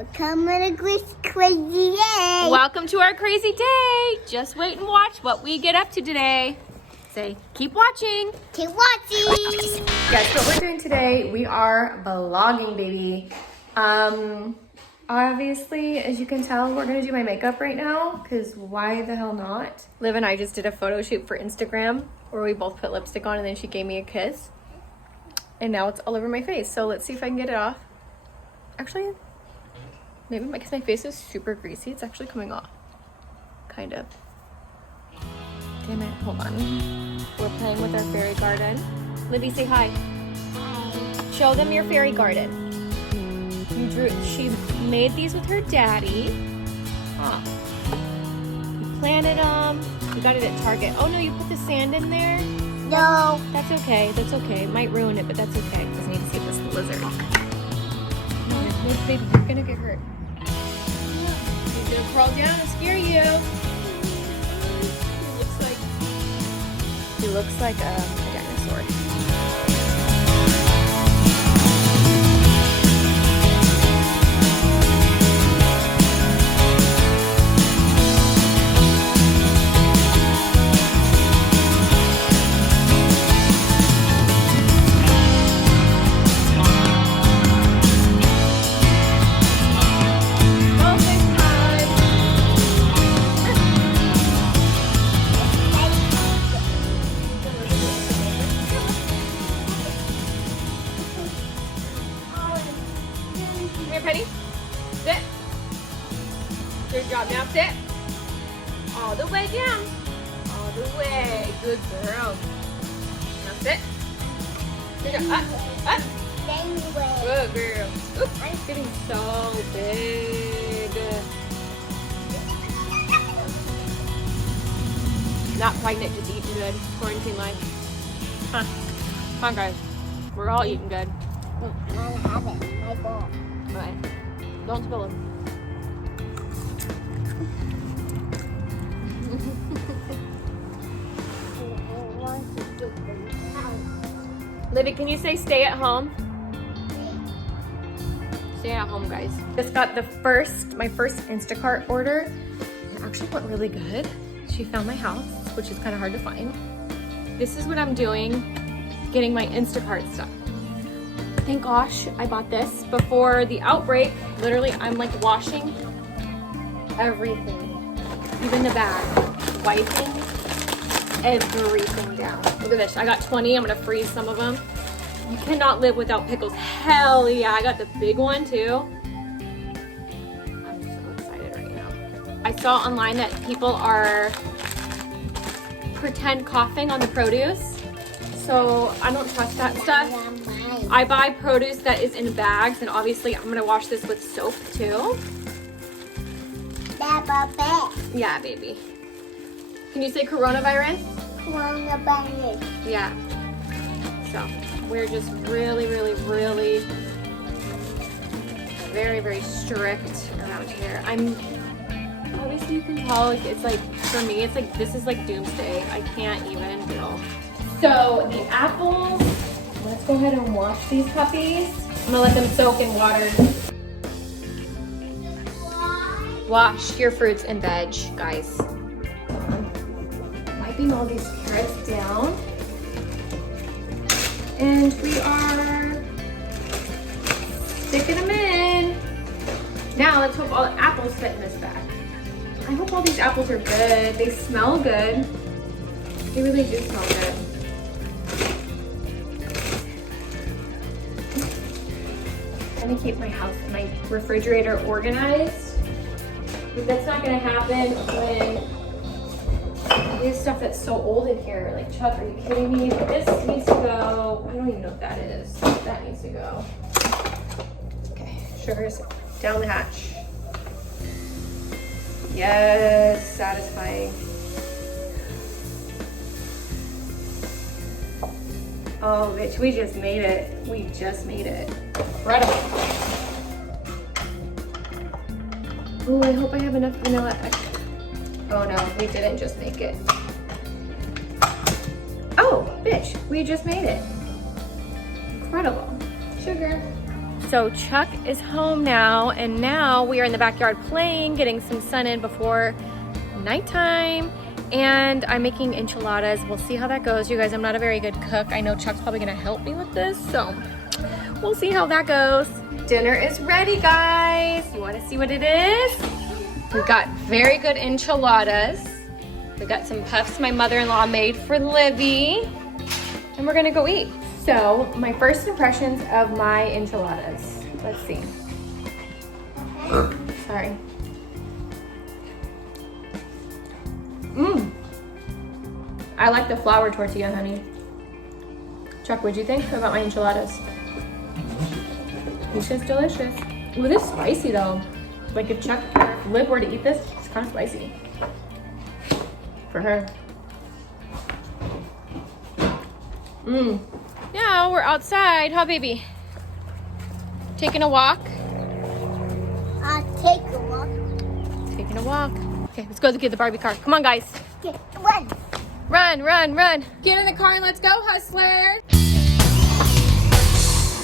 Welcome to this crazy day. Welcome to our crazy day. Just wait and watch what we get up to today. Say, keep watching. Keep watching. Guess what we're doing today? We are vlogging, baby. Obviously, as you can tell, we're gonna do my makeup right now, because why the hell not? Liv and I just did a photo shoot for Instagram where we both put lipstick on and then she gave me a kiss. And now it's all over my face. So let's see if I can get it off. Actually, maybe because my face is super greasy, it's actually coming off. Kind of. Damn it, hold on. We're playing with our fairy garden. Libby, say hi. Hi. Show them your fairy garden. She made these with her daddy. Huh. You planted them. You got it at Target. Oh no, you put the sand in there? No. That's okay, that's okay. It might ruin it, but that's okay. Because I need to see this lizard. No, baby, you're gonna get hurt. He's gonna crawl down and scare you. He looks like a dinosaur. Penny, sit. Good job. Now sit. All the way down. All the way. Good girl. Now sit. Good job. Up. Good girl. Oop, I'm getting so big. Not pregnant, just eating good. Quarantine life. Huh. Come on, guys. We're all eating good. I want to have it. My ball. Alright. Don't spill it. Libby, can you say stay at home? Stay at home, guys. Just got my first Instacart order. It actually went really good. She found my house, which is kind of hard to find. This is what I'm doing, getting my Instacart stuff. Thank gosh I bought this before the outbreak. Literally, I'm like washing everything, even the bag, wiping everything down. Look at this, I got 20, I'm gonna freeze some of them. You cannot live without pickles. Hell yeah, I got the big one too. I'm so excited right now. I saw online that people are pretend coughing on the produce. So I don't trust that stuff. I buy produce that is in bags, and obviously I'm gonna wash this with soap too. Yeah, baby. Can you say coronavirus? Coronavirus. Yeah. So we're just really, very, very strict around here. Obviously you can tell, like, it's like, for me, it's like, this is like doomsday. I can't even deal. So the apples, let's go ahead and wash these puppies. I'm gonna let them soak in water. Wash your fruits and veg, guys. Wiping all these carrots down. And we are sticking them in. Now let's hope all the apples fit in this bag. I hope all these apples are good. They smell good. They really do smell good. I'm gonna keep my refrigerator organized. But that's not gonna happen when we have stuff that's so old in here. Like, Chuck, are you kidding me? This needs to go. I don't even know what that is. That needs to go. Okay, sugars down the hatch. Yes, satisfying. Oh, bitch, we just made it. We just made it. Incredible. Oh, I hope I have enough vanilla. Oh no, we didn't just make it. Oh, bitch, we just made it. Incredible. Sugar. So Chuck is home now, and now we are in the backyard playing, getting some sun in before nighttime. And I'm making enchiladas. We'll see how that goes. You guys, I'm not a very good cook. I know Chuck's probably gonna help me with this, so we'll see how that goes. Dinner is ready, guys. You wanna see what it is? We've got very good enchiladas. We got some puffs my mother-in-law made for Livy, and we're gonna go eat. So, my first impressions of my enchiladas. Let's see. Sorry. I like the flour tortilla, honey. Chuck, what'd you think about my enchiladas? It's just delicious. Ooh, this is spicy though. Like if Chuck or if Liv were to eat this, it's kind of spicy. For her. Now we're outside, huh, baby? Taking a walk. Take a walk. Taking a walk. Okay, let's go get the Barbie car. Come on, guys. Okay, run. Run, run, run. Get in the car and let's go, hustler.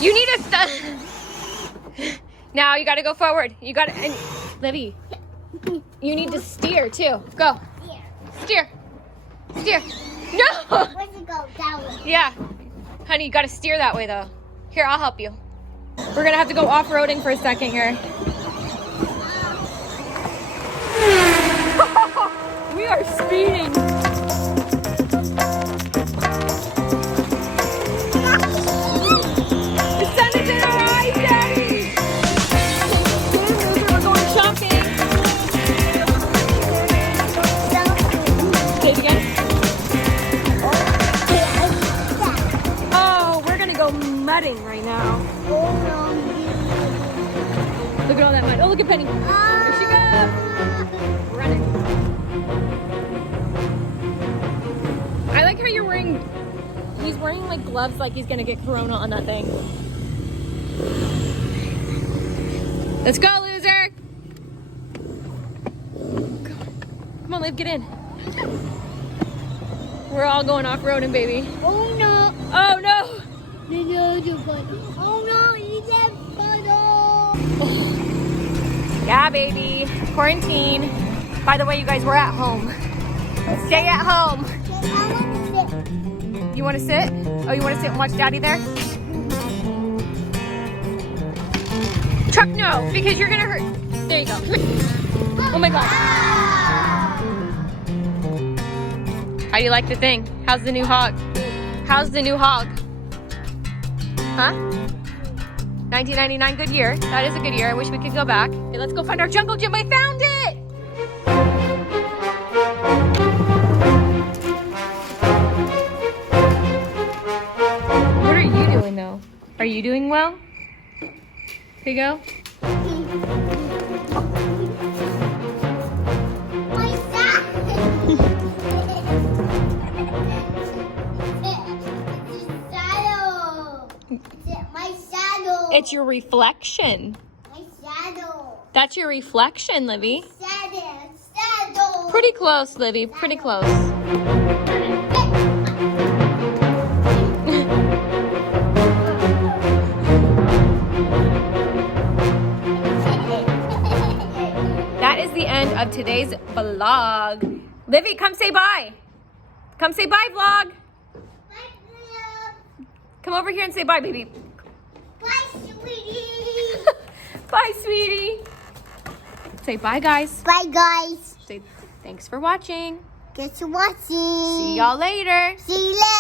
You need to stop. Now you gotta go forward. You gotta, and Livy, you need to steer too. Go. Steer. Steer. No. Where's it go? That way. Yeah. Honey, you gotta steer that way though. Here, I'll help you. We're gonna have to go off-roading for a second here. We are speeding. The sun is in our eyes, Daddy. We're going shopping. Say it again. Oh, we're gonna go mudding right now. Look at all that mud. Oh, look at Penny. Here she goes. Running. I like how you're wearing, he's wearing like gloves like he's gonna get corona on that thing. Let's go, loser. Come on, Liv, get in. We're all going off-roading, baby. Oh no. Oh no. Oh no, he's that puddle. Yeah, baby. Quarantine. By the way, you guys, we're at home. Stay at home. I want to sit. You want to sit? Oh, you want to sit and watch Daddy there? Chuck, no, because you're gonna hurt. There you go. Oh my God. How do you like the thing? How's the new hog? How's the new hog? Huh? 1999, good year. That is a good year. I wish we could go back. Okay, let's go find our jungle gym. I found it! What are you doing though? Are you doing well? Here you go. My shadow. My shadow. It's your reflection. My shadow. That's your reflection, Livy. Shadow. Pretty close, Livy. Pretty close. That is the end of today's vlog. Livy, come say bye. Come say bye, vlog. Come over here and say bye, baby. Bye, sweetie. Bye, sweetie. Say bye, guys. Bye, guys. Say thanks for watching. Thanks for watching. See y'all later. See you later.